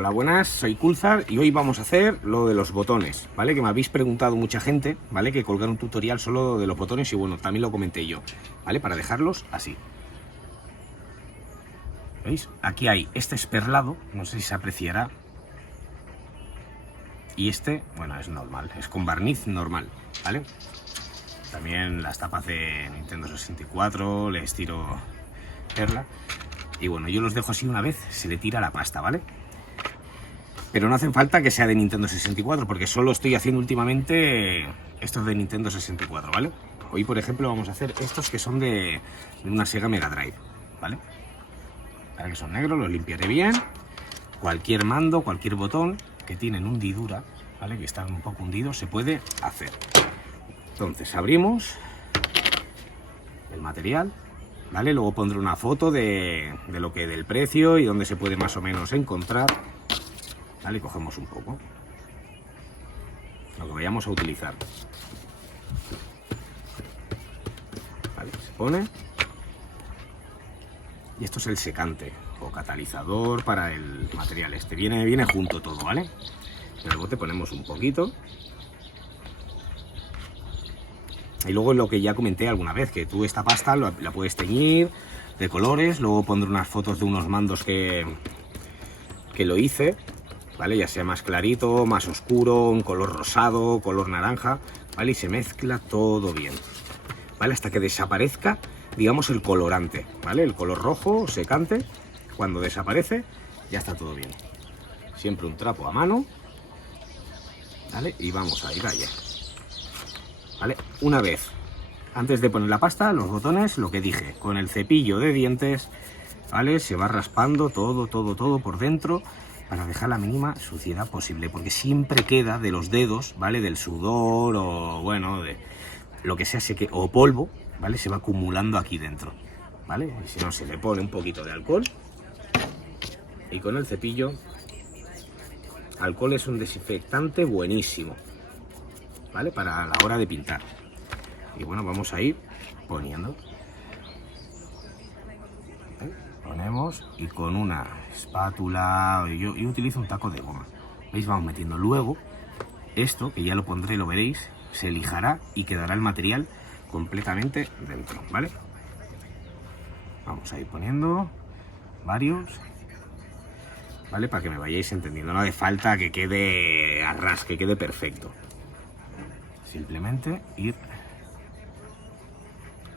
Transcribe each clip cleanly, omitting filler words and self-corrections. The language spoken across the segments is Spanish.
Hola, buenas, soy Kulzar y hoy vamos a hacer lo de los botones, ¿vale? Que me habéis preguntado mucha gente, ¿vale? Que colgar un tutorial solo de los botones y bueno, también lo comenté yo, ¿vale? Para dejarlos así. ¿Veis? Aquí hay este esperlado, no sé si se apreciará. Y este, bueno, es normal, es con barniz normal, ¿vale? También las tapas de Nintendo 64, les tiro perla. Y bueno, yo los dejo así una vez, se le tira la pasta, ¿vale? Pero no hacen falta que sea de Nintendo 64, porque solo estoy haciendo últimamente estos de Nintendo 64, ¿vale? Hoy, por ejemplo, vamos a hacer estos que son de una Sega Mega Drive, ¿vale? Ahora que son negros, los limpiaré bien. Cualquier mando, cualquier botón que tienen hundidura, ¿vale? Que están un poco hundidos, se puede hacer. Entonces, abrimos el material, ¿vale? Luego pondré una foto del precio y dónde se puede más o menos encontrar. Vale, cogemos un poco lo que vayamos a utilizar. Vale, se pone. Y esto es el secante o catalizador para el material este. Viene junto todo, ¿vale? En el bote ponemos un poquito. Y luego lo que ya comenté alguna vez, que tú esta pasta la puedes teñir de colores. Luego pondré unas fotos de unos mandos que lo hice, ¿vale? Ya sea más clarito, más oscuro, un color rosado, color naranja, ¿vale? Y se mezcla todo bien, ¿vale? Hasta que desaparezca, digamos, el colorante, ¿vale? El color rojo, secante, cuando desaparece, ya está todo bien. Siempre un trapo a mano, ¿vale? Y vamos a ir allá, ¿vale? Una vez, antes de poner la pasta, los botones, lo que dije, con el cepillo de dientes, ¿vale? Se va raspando todo por dentro, para dejar la mínima suciedad posible, porque siempre queda de los dedos, ¿vale? Del sudor o, bueno, de lo que sea, o polvo, ¿vale? Se va acumulando aquí dentro, ¿vale? Y si no, se le pone un poquito de alcohol y con el cepillo, alcohol es un desinfectante buenísimo, ¿vale? Para la hora de pintar. Y bueno, vamos a ir poniendo. Ponemos y con una espátula, yo utilizo un taco de goma, ¿veis? Vamos metiendo. Luego esto, que ya lo pondré, lo veréis, se lijará y quedará el material completamente dentro, ¿vale? Vamos a ir poniendo varios, ¿vale? Para que me vayáis entendiendo, no hace falta que quede a ras, que quede perfecto. Simplemente ir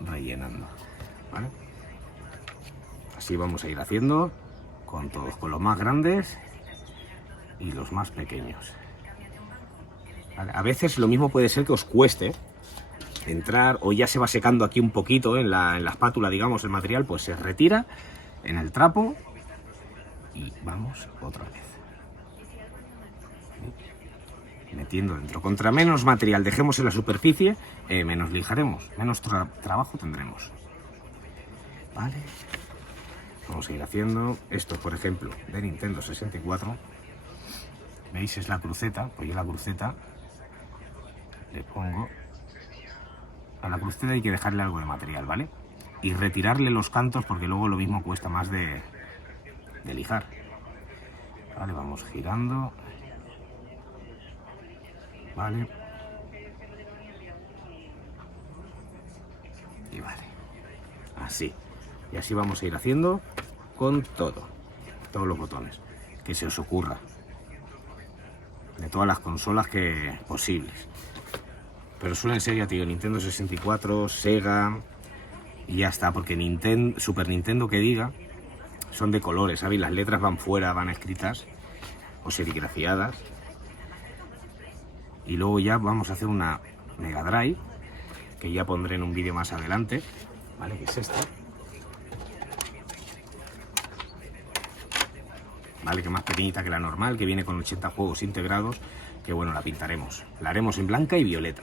rellenando, ¿vale? Así vamos a ir haciendo con todos, con los más grandes y los más pequeños. ¿Vale? A veces lo mismo puede ser que os cueste entrar, o ya se va secando aquí un poquito en la espátula, digamos, el material, pues se retira en el trapo y vamos otra vez. Metiendo dentro. Contra menos material dejemos en la superficie, menos lijaremos, menos trabajo tendremos. Vale. Vamos a ir haciendo esto, por ejemplo, de Nintendo 64. ¿Veis? Es la cruceta. Pues yo la cruceta le pongo. A la cruceta hay que dejarle algo de material, ¿vale? Y retirarle los cantos, porque luego lo mismo cuesta más de lijar. Vale, vamos girando. Vale. Y vale. Así. Y así vamos a ir haciendo con todos los botones que se os ocurra, de todas las consolas posibles. Pero suelen ser, ya te digo, Nintendo 64, Sega y ya está, porque Super Nintendo, que diga, son de colores, ¿sabéis? Las letras van fuera, van escritas o serigrafiadas. Y luego ya vamos a hacer una Mega Drive, que ya pondré en un vídeo más adelante, ¿vale? Que es esta. ¿Vale? Que es más pequeñita que la normal, que viene con 80 juegos integrados, que bueno, la pintaremos. La haremos en blanca y violeta.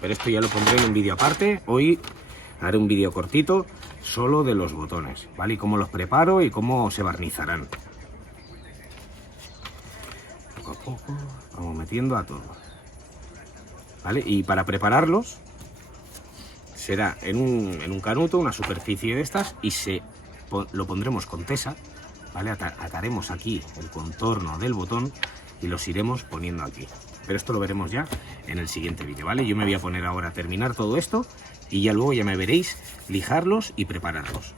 Pero esto ya lo pondré en un vídeo aparte. Hoy haré un vídeo cortito solo de los botones, ¿vale? Y cómo los preparo y cómo se barnizarán. Poco a poco vamos metiendo a todos, ¿vale? Y para prepararlos será en un canuto, una superficie de estas, y lo pondremos con tesa, ¿vale? Ataremos aquí el contorno del botón y los iremos poniendo aquí. Pero esto lo veremos ya en el siguiente vídeo, ¿vale? Yo me voy a poner ahora a terminar todo esto y ya luego ya me veréis lijarlos y prepararlos.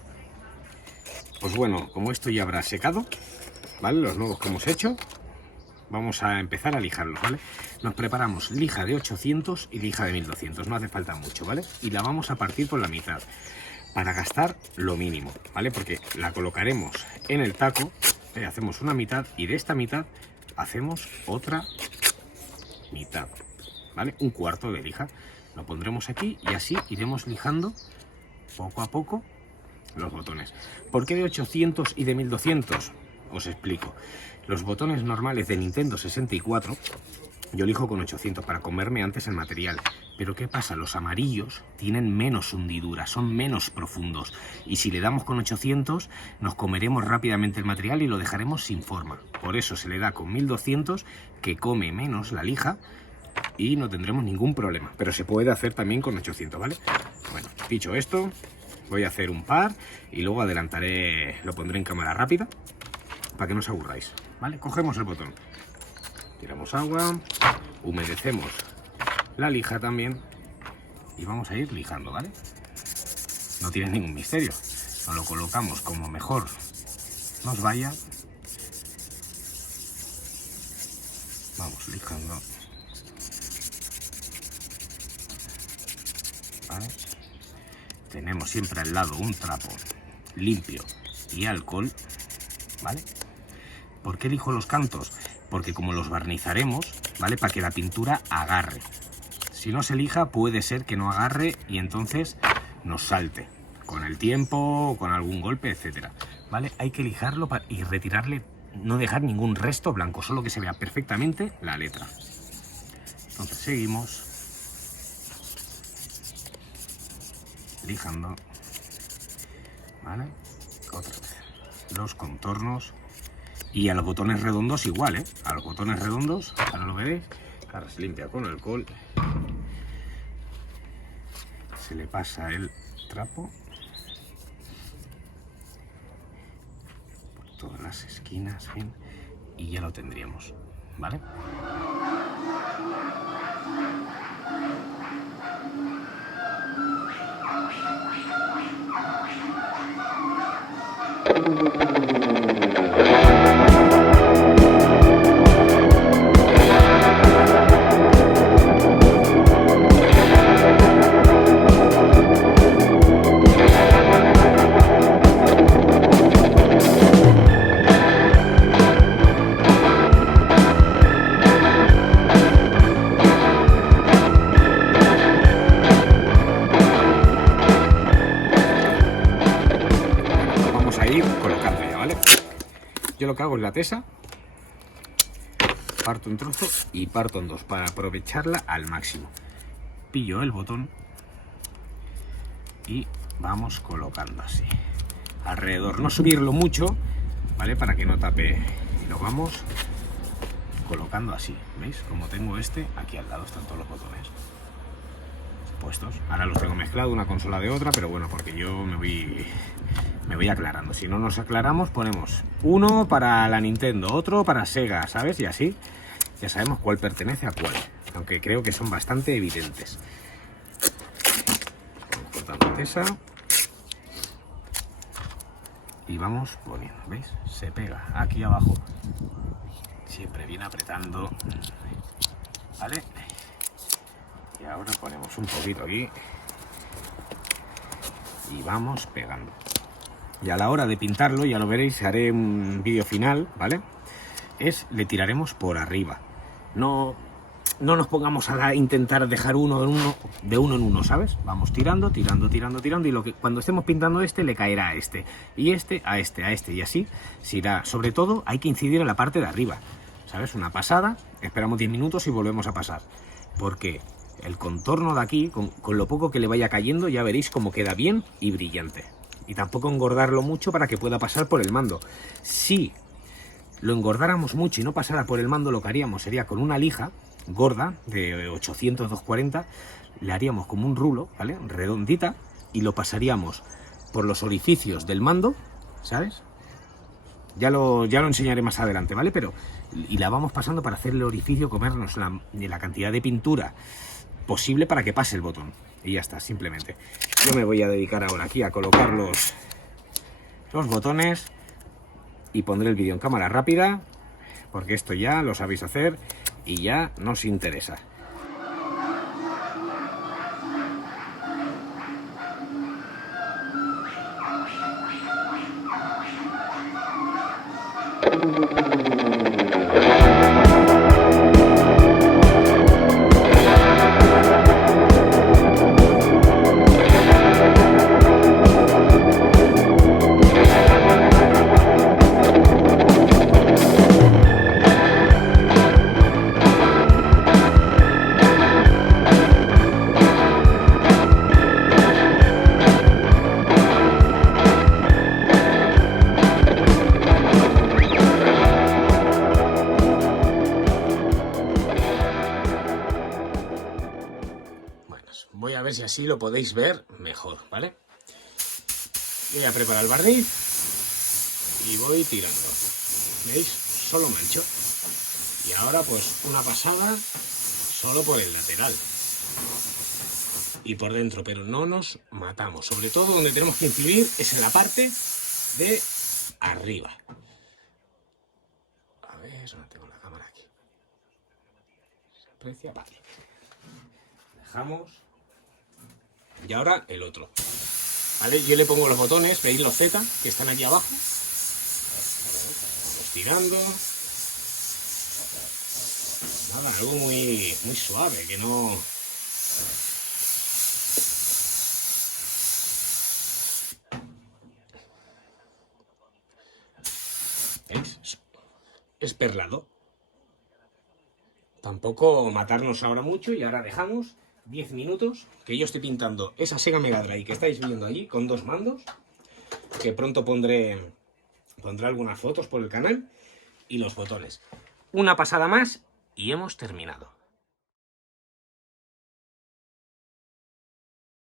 Pues bueno, como esto ya habrá secado, ¿vale? Los nuevos que hemos hecho, vamos a empezar a lijarlos, ¿vale? Nos preparamos lija de 800 y lija de 1200, no hace falta mucho, ¿vale? Y la vamos a partir por la mitad para gastar lo mínimo, ¿vale? Porque la colocaremos en el taco, hacemos una mitad y de esta mitad hacemos otra mitad, ¿vale? Un cuarto de lija. Lo pondremos aquí y así iremos lijando poco a poco los botones. ¿Por qué de 800 y de 1200? Os explico. Los botones normales de Nintendo 64 yo lijo con 800 para comerme antes el material. Pero ¿qué pasa? Los amarillos tienen menos hundidura, son menos profundos. Y si le damos con 800 nos comeremos rápidamente el material y lo dejaremos sin forma. Por eso se le da con 1200, que come menos la lija y no tendremos ningún problema. Pero se puede hacer también con 800, ¿vale? Bueno, dicho esto, voy a hacer un par y luego adelantaré, lo pondré en cámara rápida para que no os aburráis, ¿vale? Cogemos el botón, tiramos agua, humedecemos la lija también y vamos a ir lijando, ¿vale? No tiene ningún misterio, nos lo colocamos como mejor nos vaya. Vamos lijando, ¿vale? Tenemos siempre al lado un trapo limpio y alcohol, ¿vale? ¿Por qué elijo los cantos? Porque como los barnizaremos, ¿vale? Para que la pintura agarre. Si no se lija puede ser que no agarre y entonces nos salte con el tiempo, con algún golpe, etcétera, ¿vale? Hay que lijarlo y retirarle, no dejar ningún resto blanco, solo que se vea perfectamente la letra. Entonces seguimos lijando, ¿vale? Otra vez los contornos y a los botones redondos igual, ¿eh? A los botones redondos, ahora lo veréis, ahora se limpia con alcohol, se le pasa el trapo por todas las esquinas, bien, y ya lo tendríamos, ¿vale? Yo lo que hago es la tesa, parto un trozo y parto en dos para aprovecharla al máximo. Pillo el botón y vamos colocando así alrededor, no subirlo mucho, ¿vale? Para que no tape, y lo vamos colocando así, ¿veis? Como tengo este, aquí al lado están todos los botones puestos. Ahora los tengo mezclado una consola de otra, pero bueno, porque yo me voy aclarando. Si no nos aclaramos, ponemos uno para la Nintendo, otro para Sega, ¿sabes? Y así ya sabemos cuál pertenece a cuál, aunque creo que son bastante evidentes. Vamos cortando la tesa y vamos poniendo, ¿veis? Se pega aquí abajo, siempre viene apretando, ¿vale? Y ahora ponemos un poquito aquí y vamos pegando. Y a la hora de pintarlo, ya lo veréis, haré un vídeo final, ¿vale? Le tiraremos por arriba. No nos pongamos a intentar dejar de uno en uno, ¿sabes? Vamos tirando, tirando, tirando, tirando, y cuando estemos pintando le caerá a este, y a este, y así se irá. Sobre todo hay que incidir en la parte de arriba, ¿sabes? Una pasada, esperamos 10 minutos y volvemos a pasar. Porque el contorno de aquí, con lo poco que le vaya cayendo, ya veréis cómo queda bien y brillante. Y tampoco engordarlo mucho para que pueda pasar por el mando. Si lo engordáramos mucho y no pasara por el mando, lo que haríamos sería con una lija gorda de 800-240, le haríamos como un rulo, ¿vale? Redondita, y lo pasaríamos por los orificios del mando, ¿sabes? Ya lo enseñaré más adelante, ¿vale? Pero, y la vamos pasando para hacer el orificio, comernos la cantidad de pintura posible para que pase el botón. Y ya está, simplemente. Yo me voy a dedicar ahora aquí a colocar los botones y pondré el vídeo en cámara rápida, porque esto ya lo sabéis hacer y ya nos interesa. Voy a ver si así lo podéis ver mejor, ¿vale? Voy a preparar el barniz y voy tirando. ¿Veis? Solo mancho. Y ahora pues una pasada solo por el lateral. Y por dentro, pero no nos matamos. Sobre todo donde tenemos que incidir es en la parte de arriba. A ver, no tengo la cámara aquí. ¿Se aprecia? Vale. Dejamos. Y ahora el otro. ¿Vale? Yo le pongo los botones, veis los Z que están aquí abajo. Vamos tirando. Nada, algo muy suave, que no... ¿Veis? Es perlado. Tampoco matarnos ahora mucho y ahora dejamos 10 minutos, que yo estoy pintando esa Sega Mega Drive que estáis viendo allí con 2 mandos, que pronto pondré algunas fotos por el canal, y los botones. Una pasada más y hemos terminado.